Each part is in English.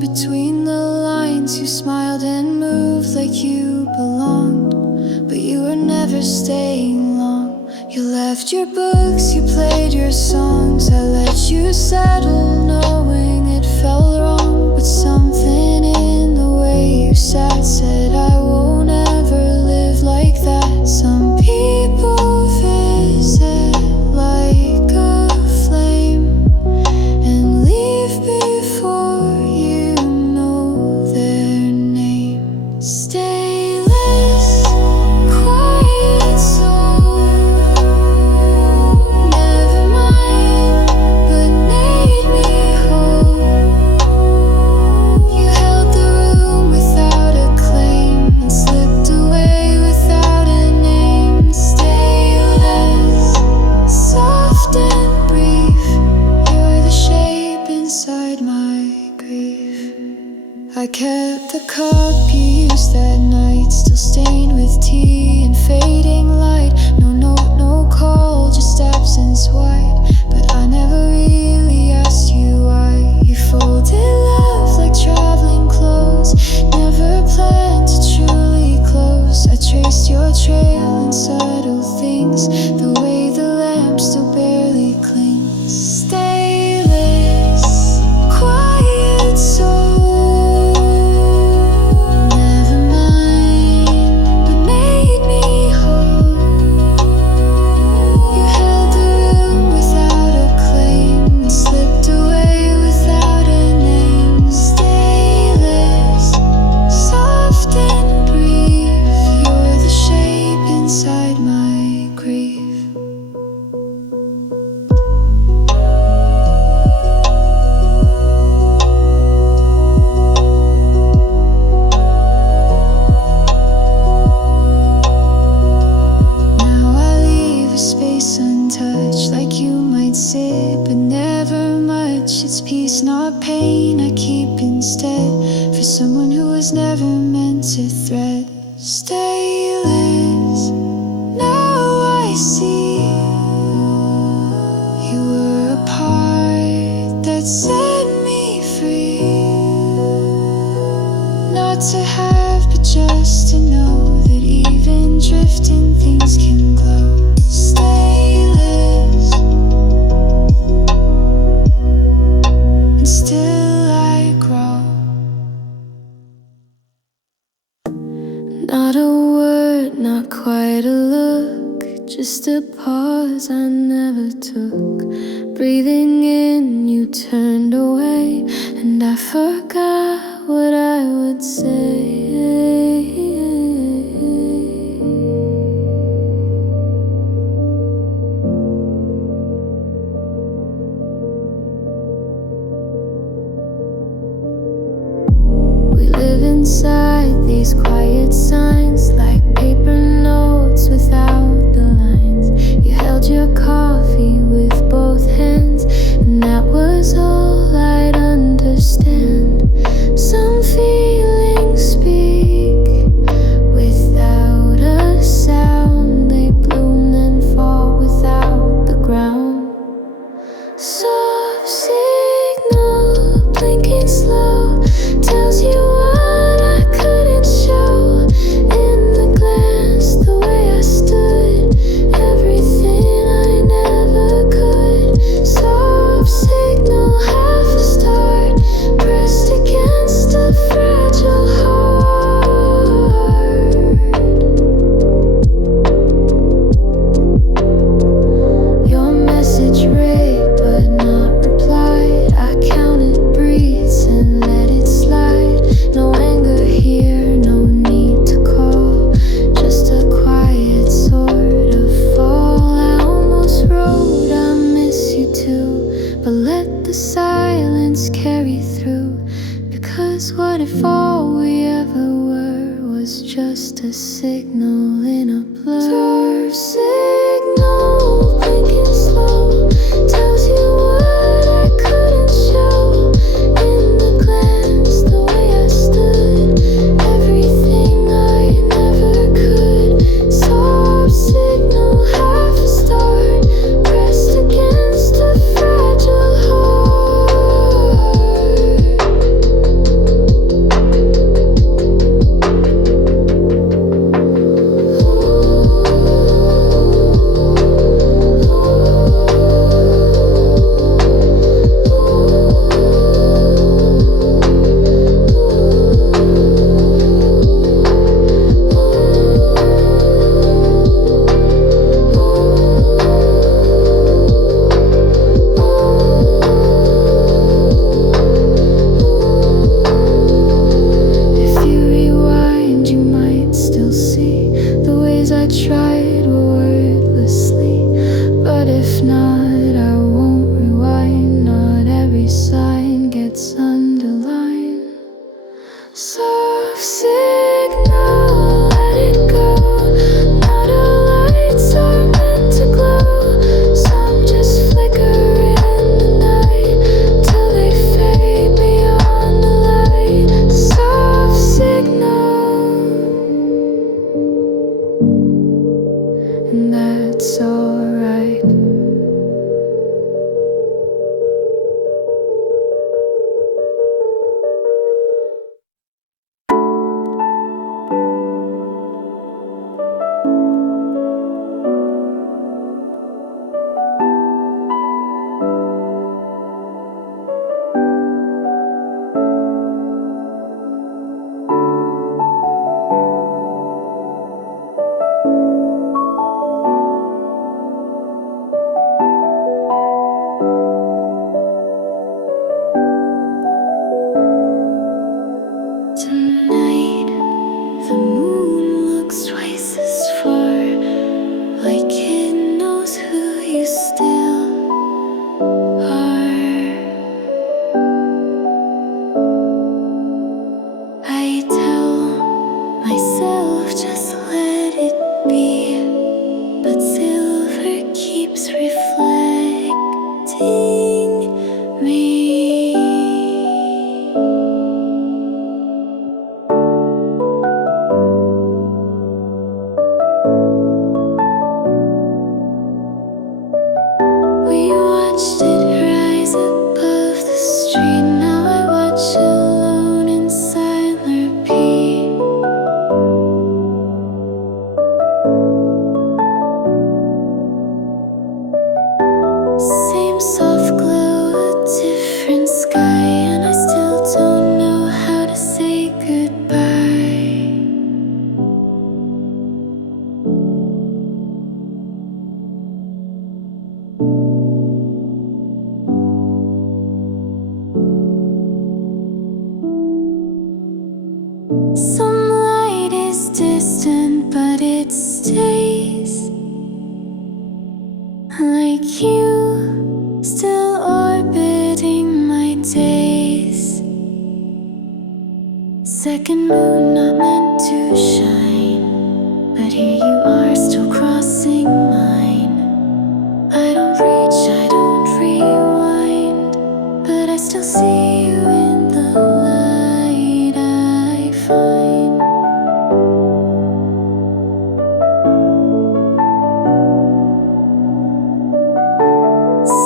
between the lines. You smiled and moved like you belonged, but you were never staying long. You left your books, you played your songs. I let you settle knowing it felt wrong, but something in the way you sat said I won't ever live like that. Some people visit like a flame and leave before you know their name. Stayless, quiet soul, never mind, but made me whole. You held the room without a claim and slipped away without a name. Stayless, soft and brief, you're the shape inside my grief. I kept the cup you used that night, still stained with tea and fading light. No note, no call, just absence white. But I never really asked you why. You folded love like traveling clothes, never planned to truly close. I traced your trail in subtle things, the way the lamp still barely clings. Stayless, quiet soul, never mind, but made me whole. You held the room without a claim and slipped away without a name. Stayless, soft and brief, you're the shape inside my grief. Now I leave a space untouched, like you might sit, but never much. It's peace, not pain, I keep instead, for someone who was never meant to thread. Stayless, now I see you were a part that set me free. Not to have, but just to know that even drifting things can glow. Stayless, and still I grow. Not a word, not quite a look, just a pause I never took. Breathing in, you turned away, and I forgot what I would say. We live inside these quiet signs, like paper notes without the lines. You held your coffee with both hands, and that was all I'd understand. Some feelings speak without a sound. They bloom and fall without the ground. Soft signal, blinking slow, tells you what I couldn't show. In the glance, the way I stood, everything I never could. Soft signal, half a start, pressed against a fragile heart. Your message read but not replied. I counted breaths and let it slide. No anger here, no need to call, just a quiet sort of fall. I almost wrote I miss you too, but let the silence carry through. Because what if all we ever were was just a signal in a blur? Signal, blinking slow, tells you what I couldn't show. In the glance, the way I stood, everything I never could. Soft signal, half a start, pressed against a fragile heart. distant, but it stays. Like you, still orbiting my days. Second moon not meant to shine, but here you are still crossing mine. I don't reach, I don't rewind, but I still see you in the light I find.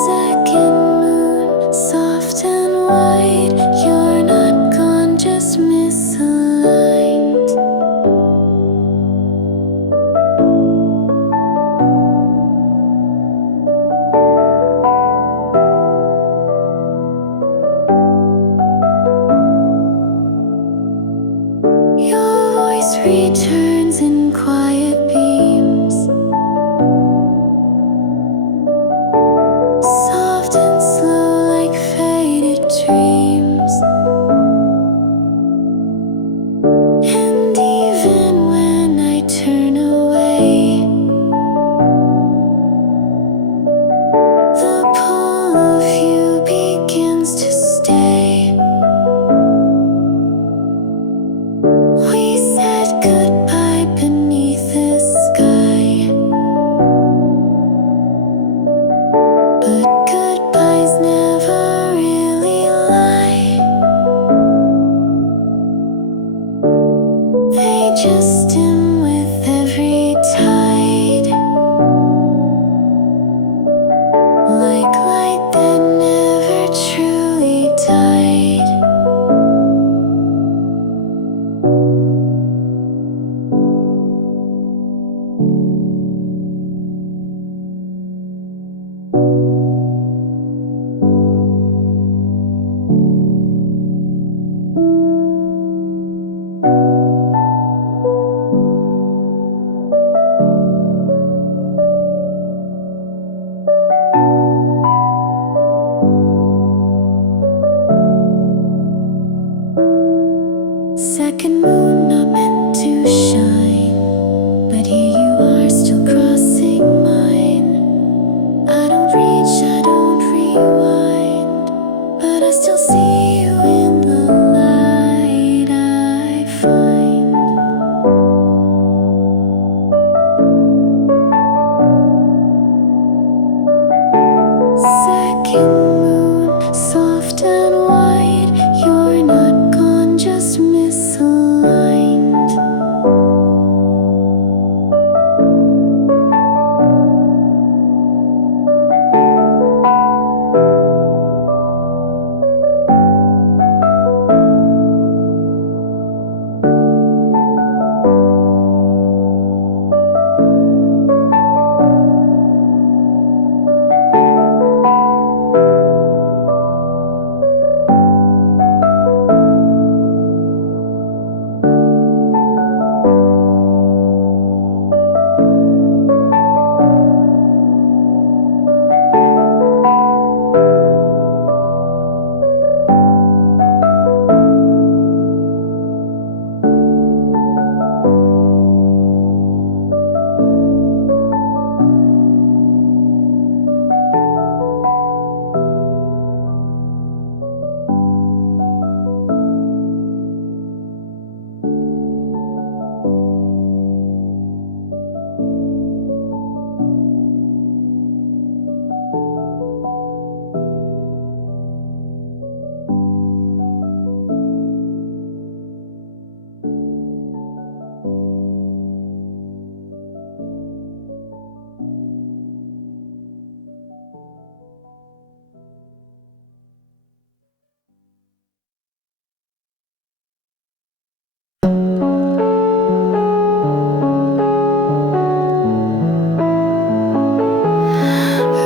Second moon, soft and white, you're not gone, just misaligned. Your voice returns in quiet beams, soft and slow like faded dreams. And even when I turn away, the pull of you begins to stay. We said goodbye beneath the sky, but goodbyes never really lie. They just dim with every tide, like light that never truly died. Second moon not meant to shine, but here you are still crossing mine. I don't reach, I don't rewind, but I still see you in the light I find. Second moon, soft and white, you're not gone, just misaligned.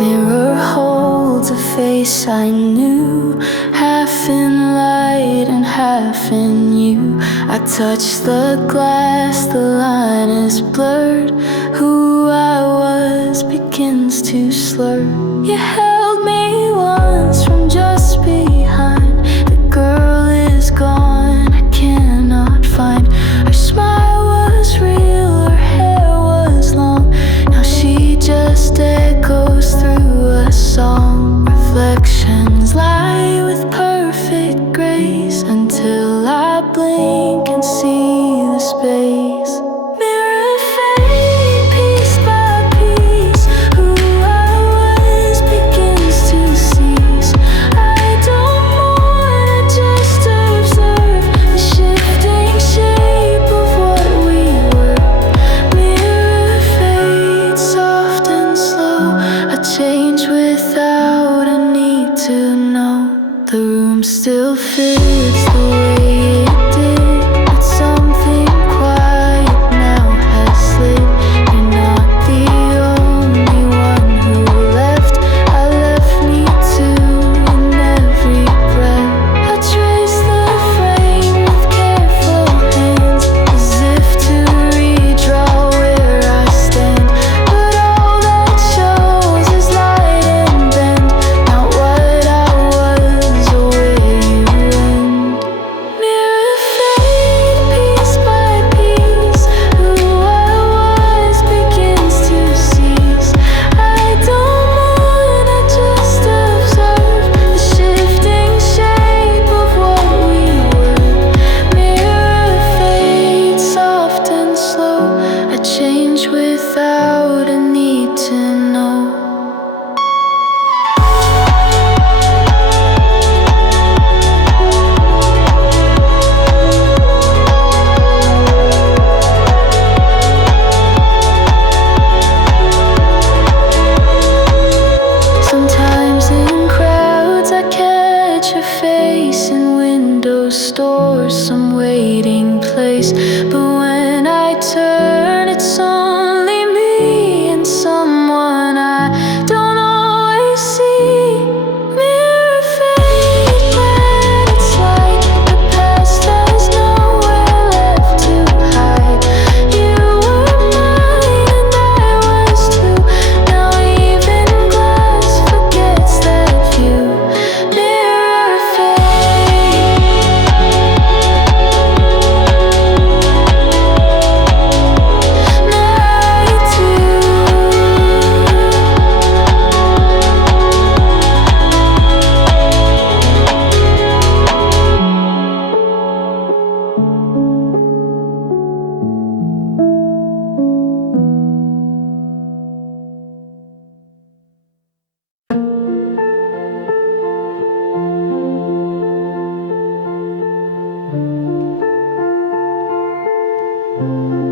Mirror holds a face I knew, half in light and half in you. I touch the glass, the line is blurred. Who I was begins to slur. You held me once from just behind. The girl is gone, I cannot find. Her smile was real. store, some waiting place. But when I turn, it's only me and someone I don't always see. Mirrorfade, let its light. The past has nowhere left to hide. You were mine and I was too. Now even glass forgets that view. Mirrorfade.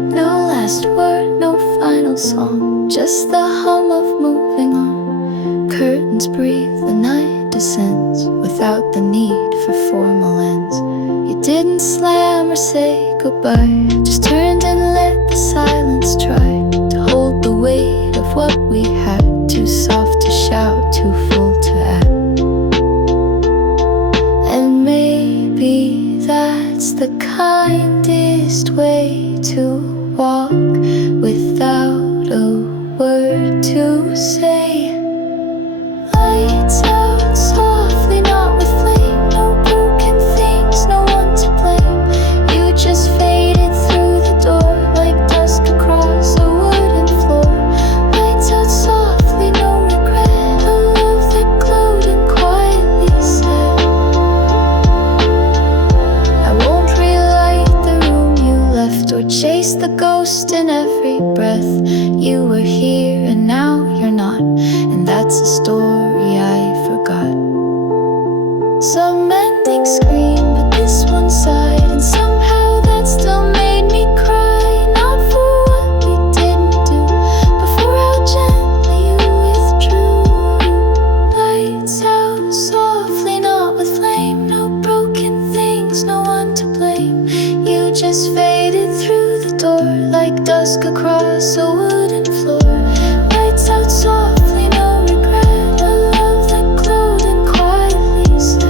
No last word, no final song, just the hum of moving on. Curtains breathe, the night descends without the need for formal ends. You didn't slam or say goodbye, just turned and let the silence try to hold the weight of what we had. Too soft to shout, too full to add. And maybe that's the kindest way to walk without a word to say. Lights out softly, not with flame. No broken things, no one to blame. You just faded through the door like dusk across a wooden floor. Lights out softly, no regret. A love that glowed and quietly said, I won't relight the room you left or chase the ghost in every breath. You were here and now you're not, and that's a story I forgot. Some endings scream, but this one sighed, and somehow that still made me cry. Not for what we didn't do, but for how gently you withdrew. Lights out softly, not with flame. No broken things, no one to blame. You just faded through the door like dusk across a wooden floor. Lights out softly, no regret. A love that glowed and quietly said,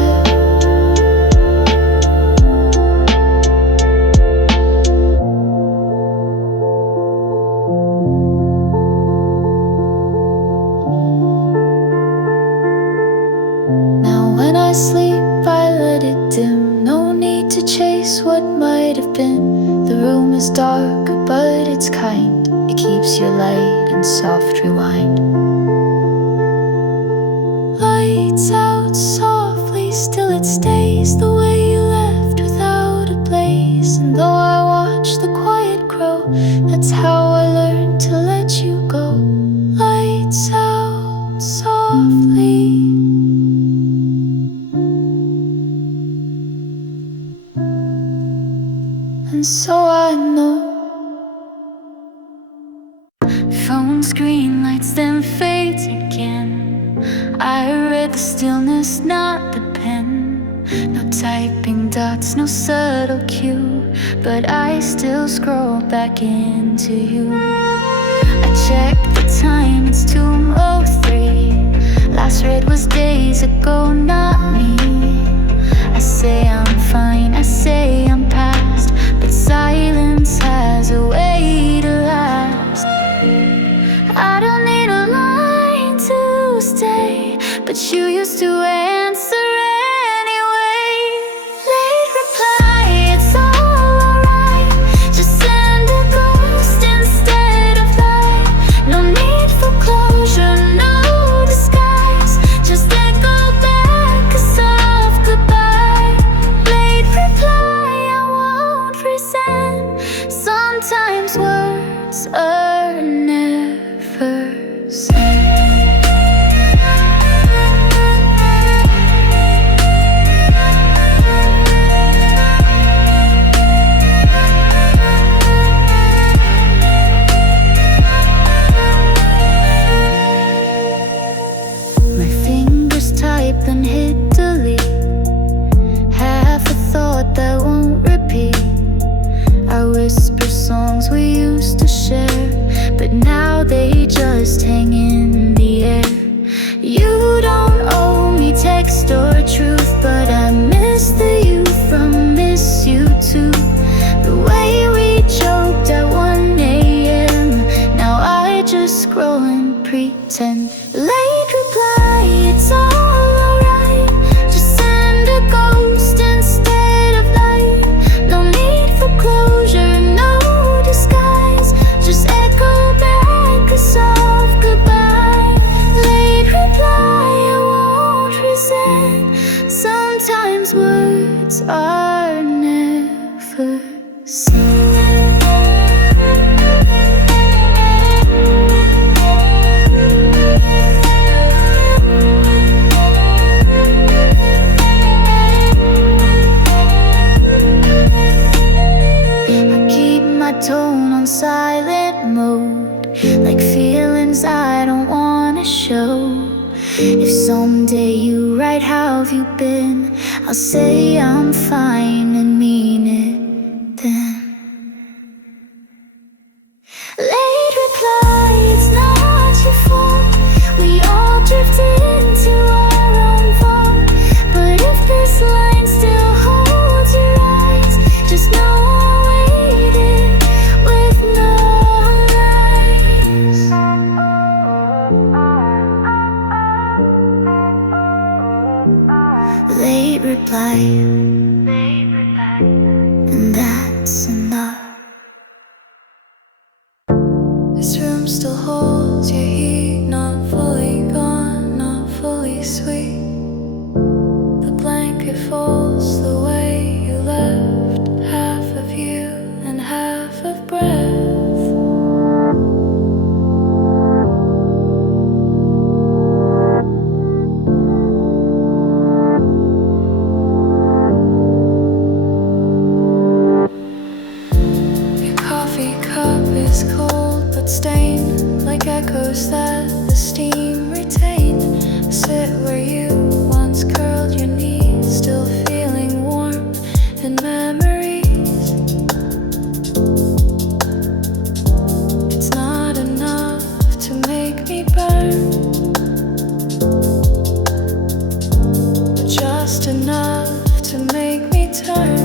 now when I sleep I let it dim. No need to chase what might have been. The room is dark but it's kind. It keeps your light in soft rewind. Lights out softly, still it stays the way you left without a blaze. And though I watch the quiet grow, that's how I learned to let you go. Lights out softly. And so I know. Phone screen lights then fades again. I read the stillness, not the pen. No typing dots, no subtle cue, but I still scroll back into you. I check the time, it's 2:03. Last read was days ago, not me. I say I'm fine, I say I'm past, but silence has a way to last. I don't need a line to stay, but you used to answer anyway. Late reply, it's all alright. Just send a ghost instead of light. No need for closure, no disguise. Just echo back a soft goodbye. whisper songs we used to share, but now they just hang in the air. You don't owe me text or truth, but I miss the you from Miss You Too. The way we joked at 1 a.m. Now I just scroll and pretend. Late reply, it's all alright. Just send a ghost instead of light. No need for closure, no disguise. Just echo back a soft goodbye. Late reply, I won't resent. Sometimes words are never said. Tone on silent mode, like feelings I don't wanna show. If someday you write how have you been, I'll say I'm fine and mean it then. Late reply, it's not your fault. We all drift into our own vault. But if this line still holds your eyes, just know late reply, and that's enough. This room still holds your heat, not fully gone, not fully sweet. The blanket folds the way you left, half of you and half of breath. Stained like echoes that the steam retained. Sit where you once curled your knees, still feeling warm in memories. It's not enough to make me burn, but just enough to make me turn.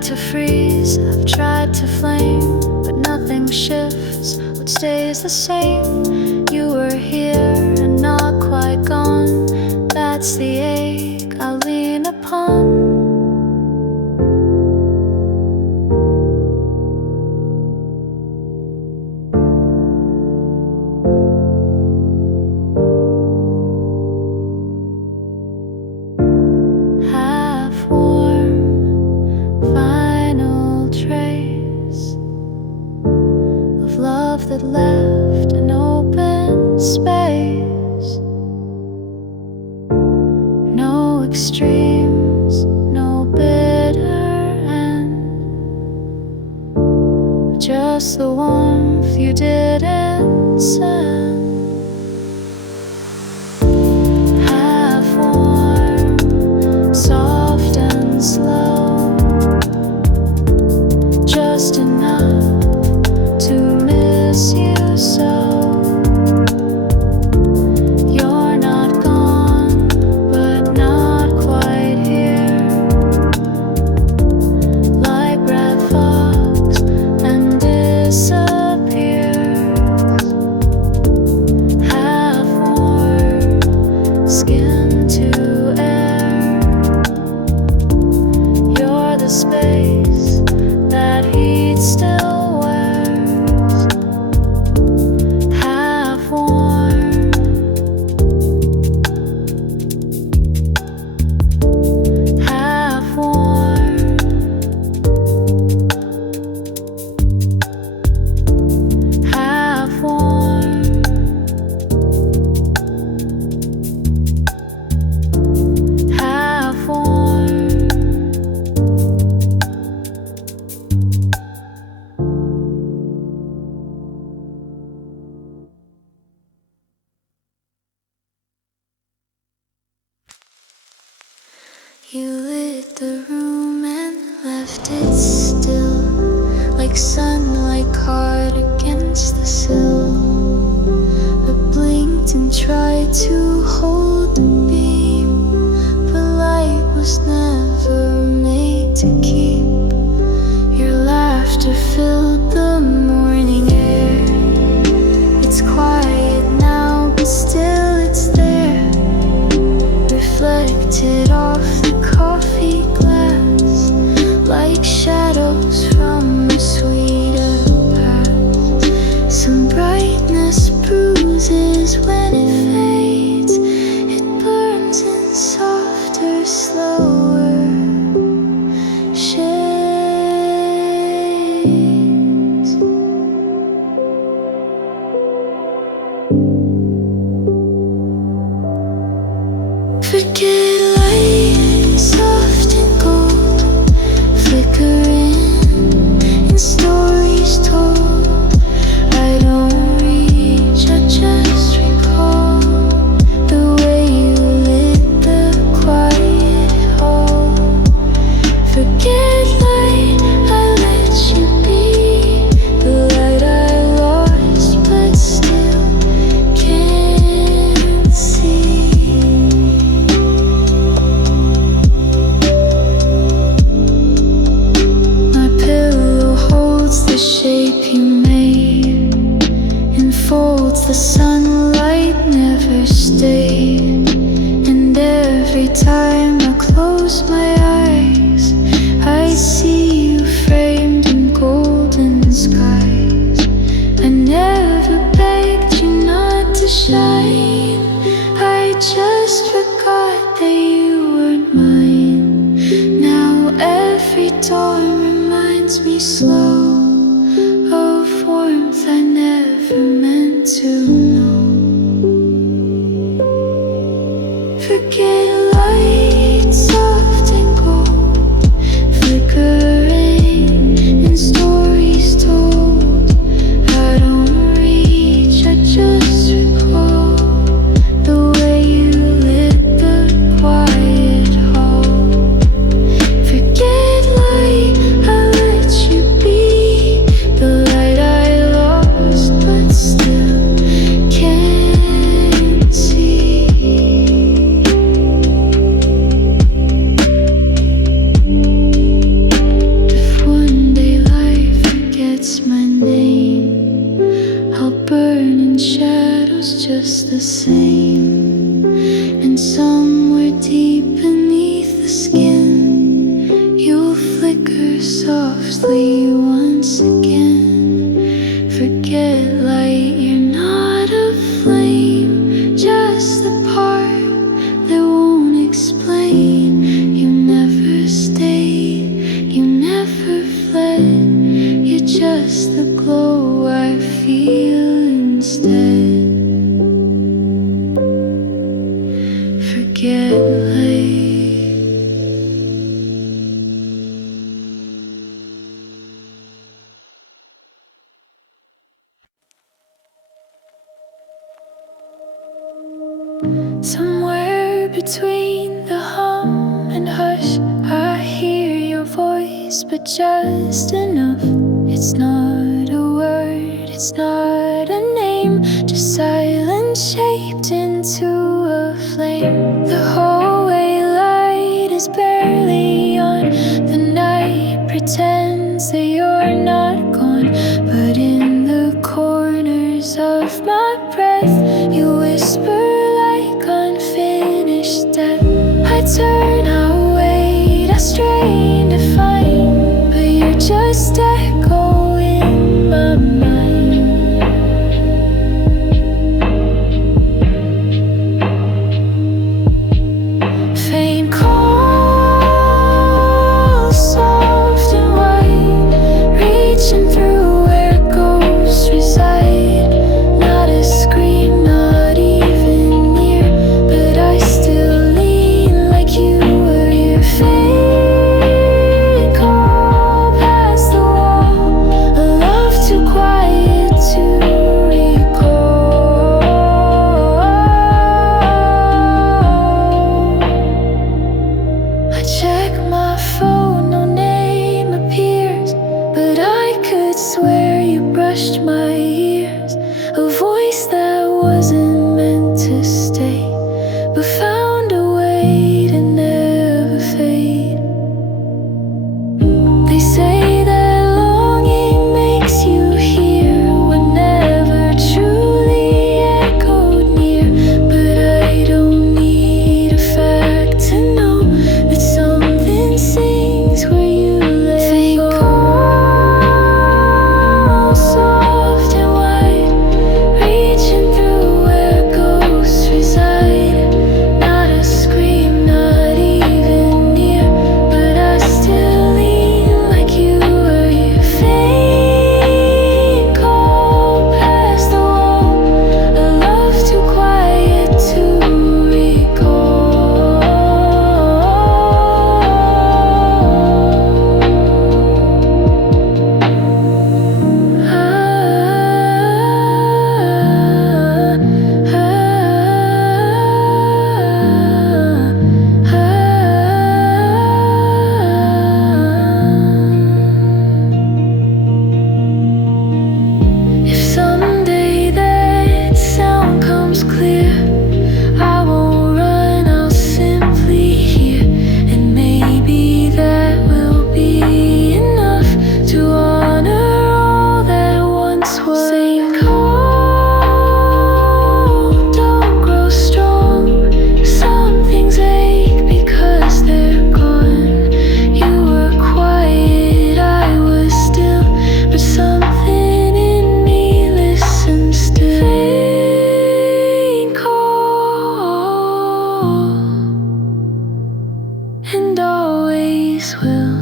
tried to freeze, I've tried to flame, but nothing shifts, what stays the same. You were here and not quite gone, that's the ache I lean upon. That left an open space, no extremes, no bitter end, just the warmth you didn't send. Half warm, soft and slow, just enough to miss you so. You're not gone, but not quite here. Like red fox and disappears. Half warm, skin to air. You're the space that heat still You lit the room and left it still, like sunlight caught against the sill. I blinked and tried to hold the beam, but light was never made to keep. Your laughter filled the morning air. It's quiet now, but still it's there, reflected off the coffee glass, like shadows from a sweeter past. Some brightness bruises when it fades, it burns in softer, slower shades. Forgetlight, soft and gold, flickering in stories told. I don't reach, I just recall the way you lit the quiet hall. Forgetlight, I let you be the light I lost, but still can't see. My pillow holds the shape you made, enfolds the sunlight never stayed. And every time I close my eyes, I see you framed in golden skies. I never begged you not to shine, I just forgot that you weren't mine. Now every dawn reminds me slow of warmth I never meant to know. Forget light, soft and gold, flickering in stories told. I don't reach, I just recall the way you lit the quiet hall. Forget light, I let you be the light I lost, but still can't the same. And somewhere deep beneath the skin, you'll flicker softly once again. Forget light, you're not a flame, just the part that won't explain. You never stayed, you never fled, you're just the glow I feel instead. Forget light. Somewhere between the hum and hush, I hear your voice, but just enough. It's not a word, it's not a name, just silence shaped into a flame. The hallway light is barely on, the night pretends that you're not gone, but in the corners of my breath, you whisper like unfinished death. I turn, I wait, I strain to find, but you're just echo in my mind. Faint call, soft and white, reaching through where ghosts reside. Not a scream, not even near, but I still lean like you were your faint call past the wall. A love too quiet to recall. I check my phone, no name appears, but I could swear you brushed my ears. A voice that wasn't meant to stay, but found a way to never fade. They say that longing makes you hear what never truly echoed near, but I don't need a fact to know that something sings where you lay. They call, soft and white, reaching through where ghosts reside. Not a scream, not even near, but I still lean like you were your faint call past the wall. A love too quiet to recall. If someday that sound comes clear, I won't run, I'll simply hear, and maybe that will be enough to honor all that once was. Say cold, don't grow strong. Some things ache because they're gone. You were quiet, I was still, but something in me listens still. Faint call, and always will.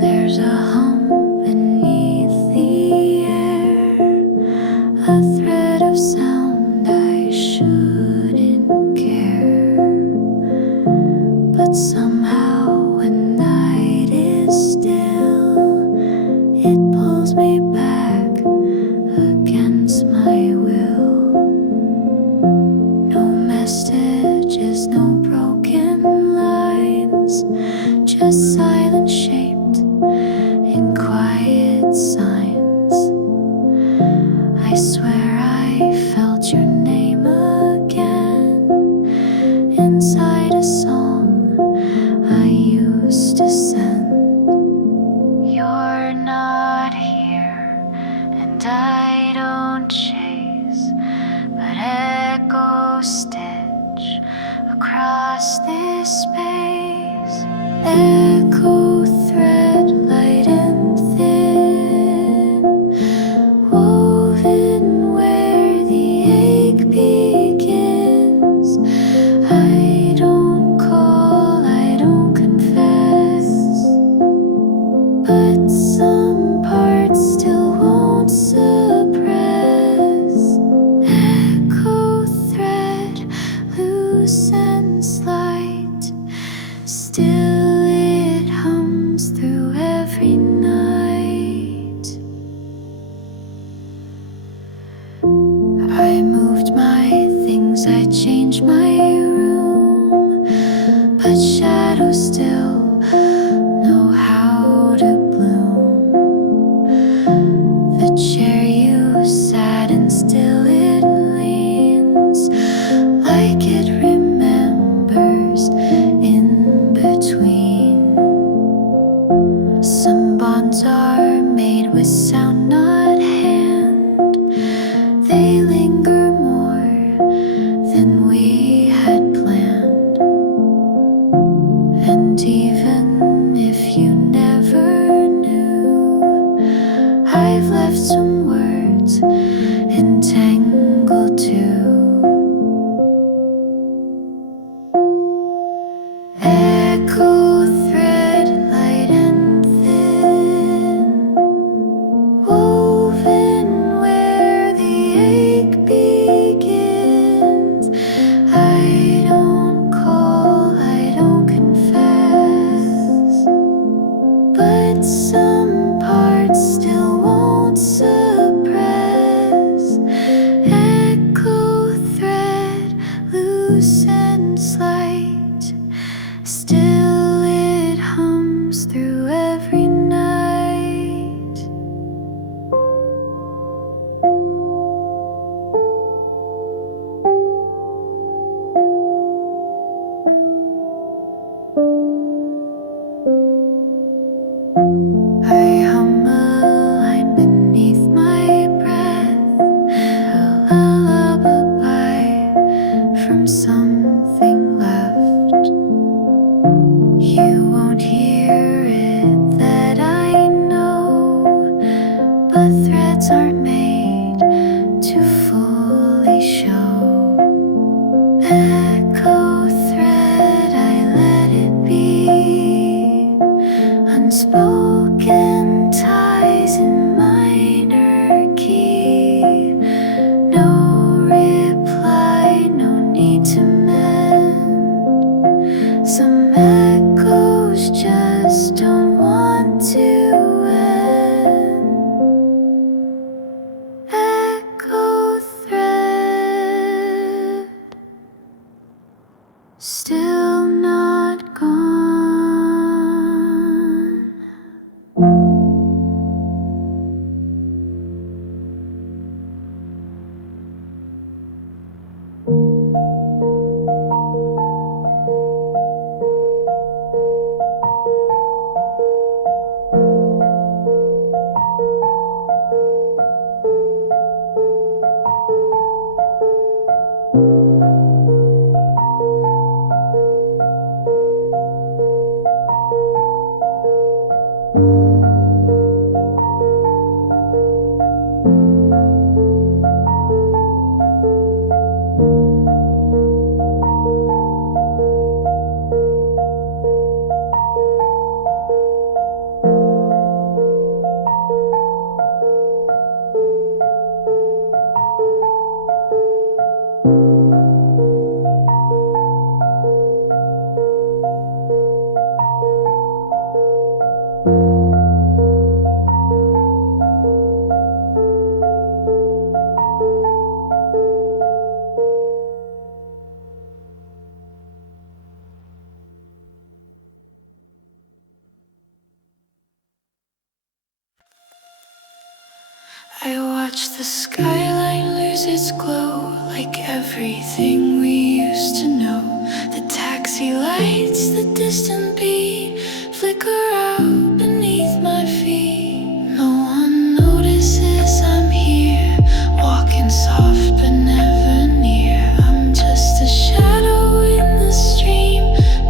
There's a hum beneath the air, a thread of sound I shouldn't care, but somehow when night is Echo thread, light and thin, woven where the ache begins. I don't call, I don't confess, but some parts still won't suppress. Echo thread, loose and slight, still it hums through every night. I moved my things, I changed my room, but shadows still know how to bloom. The chair you sat in, still it leans like it remembers in between. Some bonds are made with sound, not hand. They linger more than we had planned. And even if you never knew, I've left some words entangled too. Echo thread, light and thin, woven where the ache begins. I don't call, I don't confess, but some parts still won't suppress. Echo thread, loose and slight, still it hums through every night. I hum a line beneath my breath, a lullaby from something left. You won't hear it, that I know, but threads aren't made to fully show. Echo thread, I let it be, unspoken ties in minor key. No reply, no need to mend. Some echoes just don't want to end. Echo thread, still not gone. I watch the skyline lose its glow, like everything we used to know. The taxi lights, the distant beat, flicker out beneath my feet. No one notices I'm here, walking soft but never near. I'm just a shadow in the stream,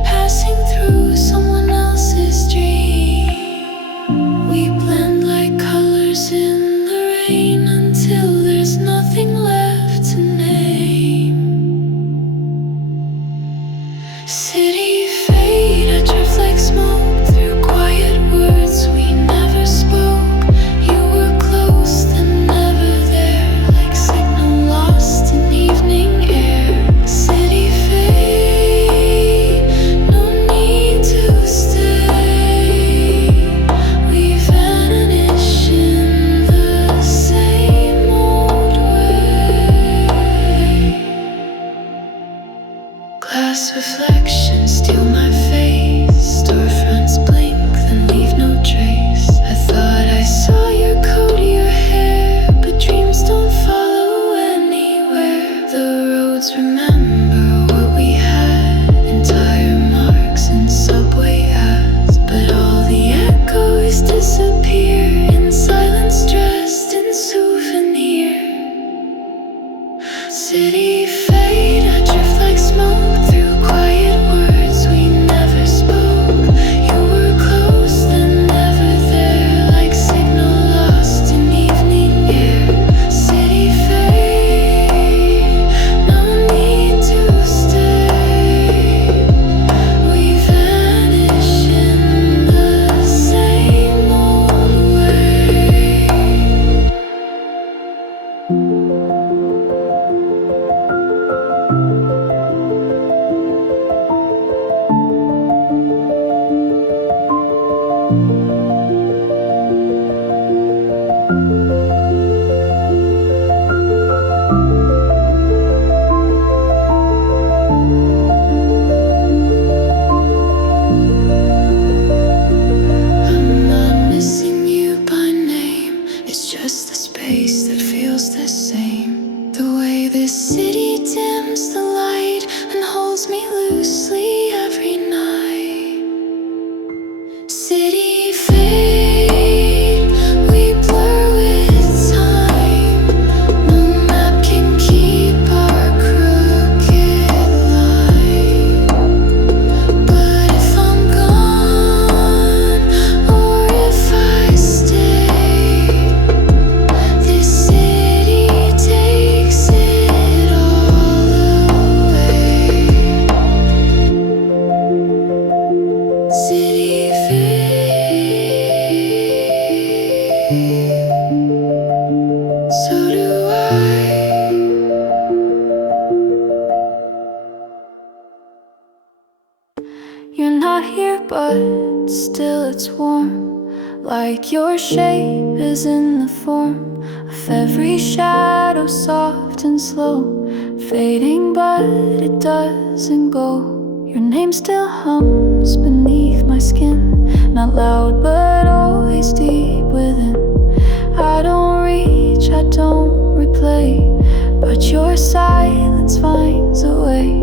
passing through someone else's Cars, reflections steal my face. Storefronts blink, then leave no trace. I thought I saw your coat, your hair, but dreams don't follow anywhere. The roads remember what we had, in tire marks and subway ads, but all the echoes disappear in silence dressed in souvenir. City fade, I drift like smoke through quiet words we never spoke. You were close, then never there, like signal lost in evening air. City fade, no need to stay. We vanish in the same old way. I'm not missing you by name. It's just the space that feels the same. The way this city dims the light and holds me loosely every night. City fade, we blur with time. No map can keep our crooked line. But if I'm gone, or if I stay, this city takes it all away. City fade, so do I. You're not here, but still it's warm. Like your shape is in the form of every shadow, soft and slow, fading, but it doesn't go. Your name still hums beneath my skin, not loud, but always deep within. I don't reach, I don't replay, but your silence finds a way.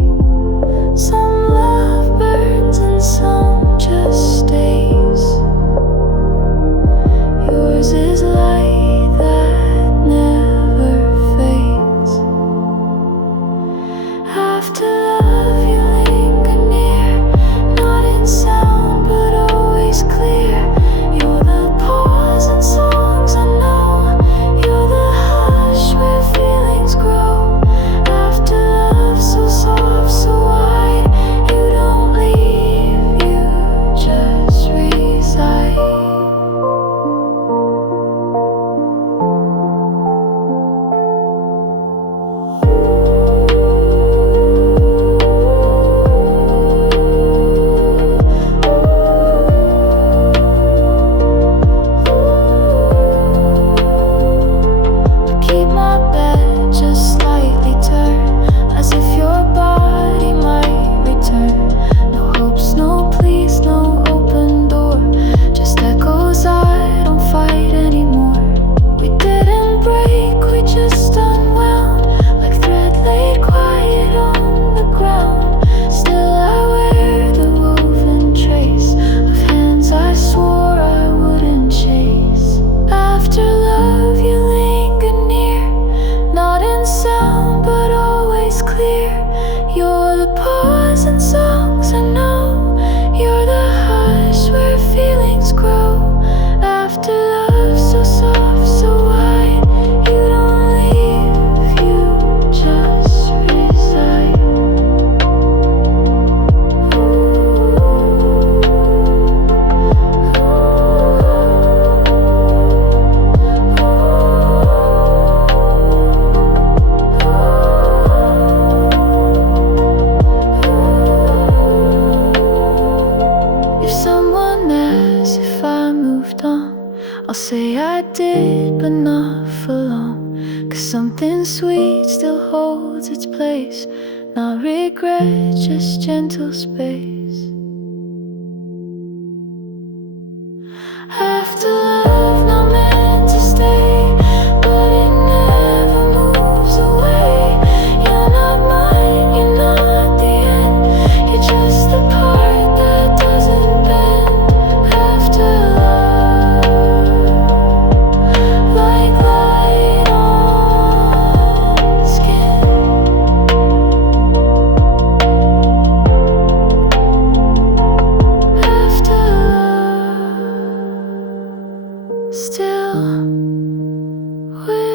Some love burns and some just stays. Yours is light that never fades. After love, you linger near, not in sound but always clear. You're the pause in songs I know. You're the hush where feelings grow. After love, so soft, so wide, you don't leave, you just reside. Keep my bed just slightly turned, as if your body might return. No hopes, no pleas, no open door, just echoes I don't fight anymore. We didn't break, we just unwound, like thread laid quiet on the ground. Still I wear the woven trace of hands I swore I wouldn't chase. After love, you linger near, not in sound but always clear. You're the pause in songs I know. You're the hush where feelings grow. After love, so soft, so wide, you don't leave, you just reside. If someone asks if I moved on, I'll say I did, but not for long. 'Cause something sweet still holds its place, Not regret, just gentle space. Afterlove, not meant to stay, but it never moves away. You're not mine, you're not the end. You're just the part that doesn't bend. Afterlove, like light on skin. Afterlove, still within.